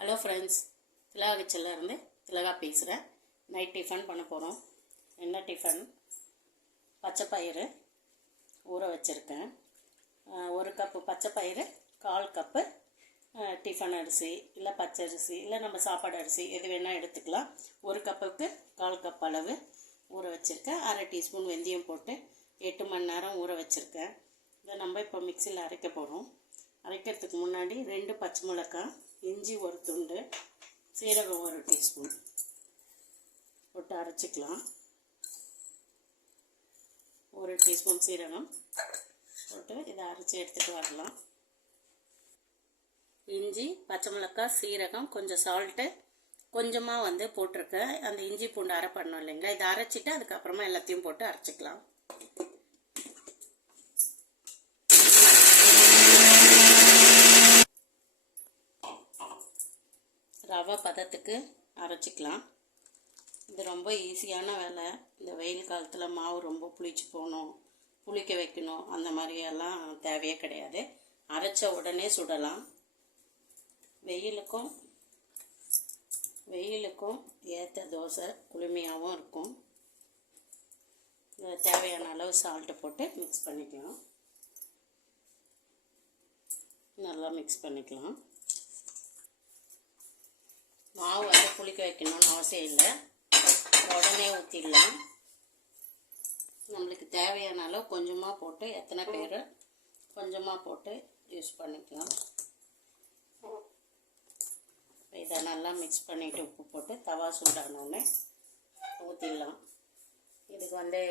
Hello friends, திலகா கிச்சன்லேருந்து திலகா பேசுகிறேன். Night tiffin பண்ண போகிறோம். என்ன டிஃபன்? பச்சைப்பயிறு ஊற வச்சுருக்கேன். 1 கப்பு பச்சைப்பயிறு, 1/4 கப்பு டிஃபன் அரிசி இல்லை பச்சரிசி இல்லை நம்ம சாப்பாடு அரிசி எது வேணால் எடுத்துக்கலாம். 1 கப்புக்கு 1/4 கப் அளவு ஊற வச்சுருக்கேன். 1/2 டீஸ்பூன் வெந்தயம் போட்டு 8 மணி நேரம் ஊற வச்சுருக்கேன். இதை நம்ம இப்போ மிக்சியில் அரைக்க போகிறோம். அரைக்கிறதுக்கு முன்னாடி 2 பச்சை மிளகாய், இஞ்சி 1 துண்டு, சீரகம் 1 டீஸ்பூன் போட்டு அரைச்சிக்கலாம். 1 டீஸ்பூன் சீரகம் போட்டு இதை அரைச்சி எடுத்துகிட்டு வரலாம். இஞ்சி, பச்சை மிளகாய், சீரகம், கொஞ்சம் சால்ட்டு, கொஞ்சமாக போட்டிருக்கேன். அந்த இஞ்சி பூண்டு அரை பண்ணோம் இல்லைங்களா, இதை அரைச்சிட்டு அதுக்கப்புறமா எல்லாத்தையும் போட்டு அரைச்சிக்கலாம். ரவை பதத்துக்கு அரைச்சிக்கலாம். இது ரொம்ப ஈஸியான வேலை. இந்த வெயில் காலத்தில் மாவு ரொம்ப புளிச்சு போகணும், புளிக்க வைக்கணும், அந்த மாதிரியெல்லாம் தேவையே கிடையாது. அரைச்ச உடனே சுடலாம். வெயிலுக்கும் ஏற்ற தோசை குளுமையாகவும் இருக்கும். தேவையான அளவு சால்ட்டு போட்டு மிக்ஸ் பண்ணிக்கலாம். நல்லா மிக்ஸ் பண்ணிக்கலாம். மாவு புளிக்க வைக்கணும்னு அவசியம் இல்லை, உடனே ஊற்றிடலாம். நம்மளுக்கு தேவையான அளவு கொஞ்சமாக போட்டு, எத்தனை பேர் கொஞ்சமாக போட்டு யூஸ் பண்ணிக்கலாம். இதை நல்லா மிக்ஸ் பண்ணிவிட்டு உப்பு போட்டு தவா சூடானோடனே ஊற்றிடலாம். இதுக்கு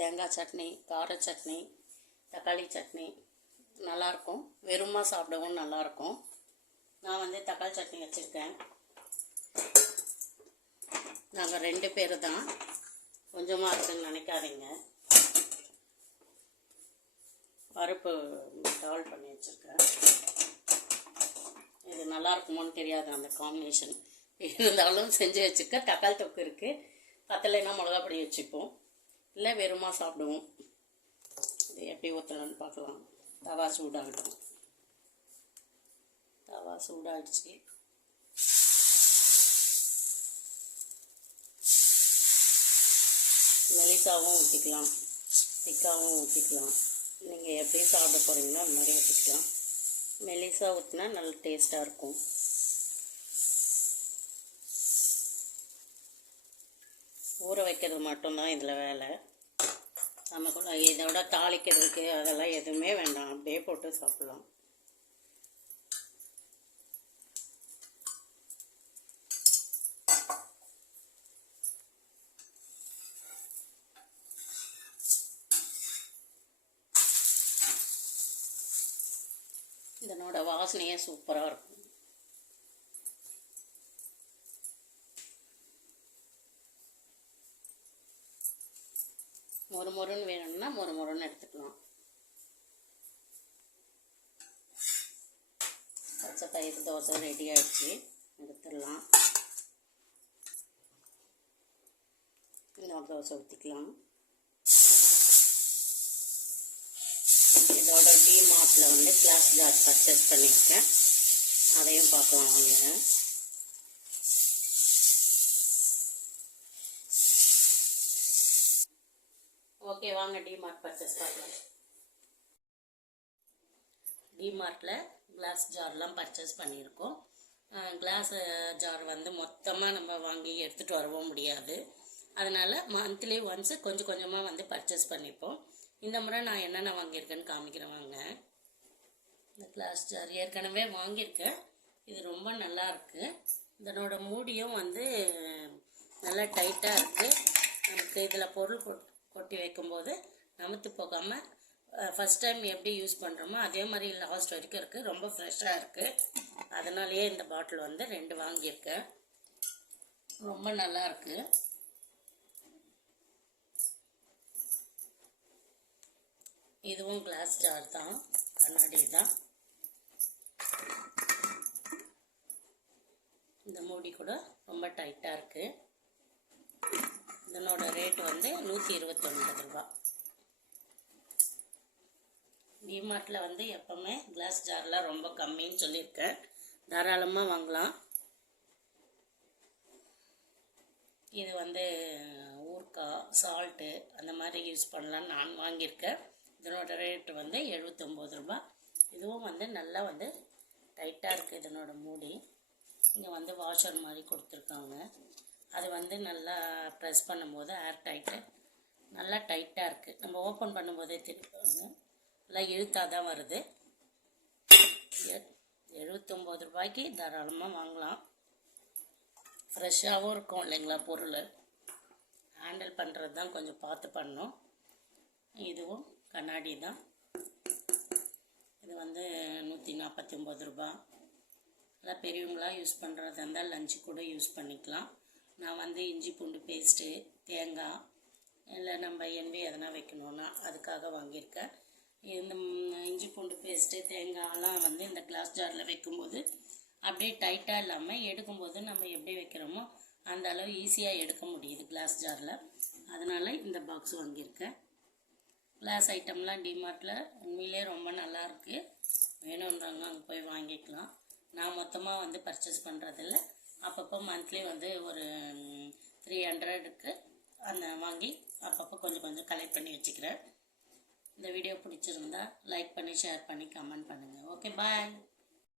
தேங்காய் சட்னி, கார சட்னி, தக்காளி சட்னி நல்லாயிருக்கும். வெறுமா சாப்பிடவும் நல்லாயிருக்கும். நான் தக்காளி சட்னி வச்சுருக்கேன். நாங்கள் 2 பேர் தான், கொஞ்சமாக இருக்குன்னு நினைக்காதீங்க. பருப்பு டால் பண்ணி வச்சுருக்கேன். இது நல்லா இருக்குமோன்னு தெரியாது அந்த காம்பினேஷன், இருந்தாலும் செஞ்சு வச்சுருக்க. தக்காளி தொக்கு இருக்குது, பத்தலைன்னா மிளகா பொடி வச்சுப்போம், இல்லை வெறுமா சாப்பிடுவோம். இது எப்படி ஊற்றலான்னு பார்க்கலாம். தவா சூடாகட்டும். தவா சூடாகிடுச்சு. மெலிசாவும் ஊற்றிக்கலாம், திக்காகவும் ஊற்றிக்கலாம். நீங்கள் எப்படி சாப்பிட போகிறீங்களோ அந்த மாதிரி ஊற்றிக்கலாம். மெலிசா ஊற்றினா நல்ல டேஸ்ட்டாக இருக்கும். ஊற வைக்கிறது மட்டும்தான் இதில் வேலை. நம்ம கூட இதோட தாளிக்கிறதுக்கு அதெல்லாம் எதுவுமே வேண்டாம், அப்படியே போட்டு சாப்பிட்லாம். இதனோட வாசனையே சூப்பராக இருக்கும். மொறுமொறுன்னு வேணும்னா மொறுமொறுன்னு எடுத்துக்கலாம். பச்சை பயிறு தோசை ரெடி ஆகிடுச்சு, எடுத்துடலாம். இன்னொரு தோசை ஊற்றிக்கலாம். இதோட டிமார்ட்டில் கிளாஸ் ஜார் பர்ச்சேஸ் பண்ணியிருக்கேன், அதையும் பார்க்கலாம் வாங்க. ஓகே, வாங்க டிமார்ட் பர்ச்சேஸ் பார்க்கலாம். டிமார்ட்டில் கிளாஸ் ஜார்லாம் பர்ச்சேஸ் பண்ணியிருக்கோம். கிளாஸ் ஜார் மொத்தமாக நம்ம வாங்கி எடுத்துகிட்டு வரவும் முடியாது. அதனால் மந்த்லி ஒன்ஸ் கொஞ்சம் கொஞ்சமாக பர்ச்சேஸ் பண்ணிப்போம். இந்த முறை நான் என்னென்ன வாங்கியிருக்கேன்னு காமிக்கிறேன் வாங்க. இந்த கிளாஸ் ஜார் ஏற்கனவே வாங்கியிருக்கேன். இது ரொம்ப நல்லா இருக்குது. இதனோட மூடியும் நல்லா டைட்டாக இருக்குது. நமக்கு இதில் பொருள் கொட்டி வைக்கும்போது நமுத்து போகாமல் ஃபஸ்ட் டைம் எப்படி யூஸ் பண்ணுறோமோ அதே மாதிரி லாஸ்ட் வரைக்கும் இருக்குது. ரொம்ப ஃப்ரெஷ்ஷாக இருக்குது. அதனாலேயே இந்த பாட்டில் 2 வாங்கியிருக்கேன். ரொம்ப நல்லா இருக்குது. இதுவும் கிளாஸ் ஜார் தான், கண்ணாடி தான். இந்த மூடி கூட ரொம்ப டைட்டாக இருக்குது. இதனோட ரேட் 129 ரூபா. டிமார்ட்டில் எப்போவுமே கிளாஸ் ஜார்லாம் ரொம்ப கம்மின்னு சொல்லியிருக்கேன். தாராளமாக வாங்கலாம். இது வந்து ஊறுகாய் சால்ட்டு அந்த மாதிரி யூஸ் பண்ணலான்னு நான் வாங்கியிருக்கேன். இதனோட ரேட்டு வந்து 79 ரூபா. இதுவும் வந்து நல்லா வந்து டைட்டாக இருக்குது இதனோட மூடி. இங்கே வந்து வாஷர் மாதிரி கொடுத்துருக்காங்க. அது வந்து நல்லா ப்ரெஸ் பண்ணும்போது ஏர் டைட்டு நல்லா டைட்டாக இருக்குது. நம்ம ஓப்பன் பண்ணும்போதே தெரியும், நல்லா இழுத்தாக தான் வருது. 79 ரூபாய்க்கு தாராளமாக வாங்கலாம். ஃப்ரெஷ்ஷாகவும் இருக்கும் இல்லைங்களா பொருள். ஹேண்டில் பண்ணுறது தான் கொஞ்சம் பார்த்து பண்ணணும். இதுவும் கண்ணாடி தான். இது வந்து 149 ரூபா. நல்லா பெரியவங்களாக யூஸ் பண்ணுறதா இருந்தால் லஞ்சு கூட யூஸ் பண்ணிக்கலாம். நான் வந்து இஞ்சி பூண்டு பேஸ்ட்டு, தேங்காய் இல்லை நம்ம எண்ணெய் எதனா வைக்கணுன்னா அதுக்காக வாங்கியிருக்கேன். இந்த இஞ்சி பூண்டு பேஸ்ட்டு தேங்காயெல்லாம் வந்து இந்த கிளாஸ் ஜாரில் வைக்கும்போது அப்படியே டைட்டாக இல்லாமல் எடுக்கும்போது நம்ம எப்படி வைக்கிறோமோ அந்த அளவு ஈஸியாக எடுக்க முடியுது கிளாஸ் ஜாரில். அதனால் இந்த பாக்ஸ் வாங்கியிருக்கேன். கிளாஸ் ஐட்டம்லாம் டிமார்ட்டில் உண்மையிலே ரொம்ப நல்லாயிருக்கு. வேணுன்றவங்க அங்கே போய் வாங்கிக்கலாம். நான் மொத்தமாக வந்து பர்ச்சேஸ் பண்ணுறதில்ல. அப்பப்போ மந்த்லி வந்து ஒரு 300க்கு அந்த வாங்கி அப்பப்போ கொஞ்சம் கொஞ்சம் கலெக்ட் பண்ணி வச்சுக்கிறேன். இந்த வீடியோ பிடிச்சிருந்தா லைக் பண்ணி ஷேர் பண்ணி கமெண்ட் பண்ணுங்கள். ஓகே, பாய்.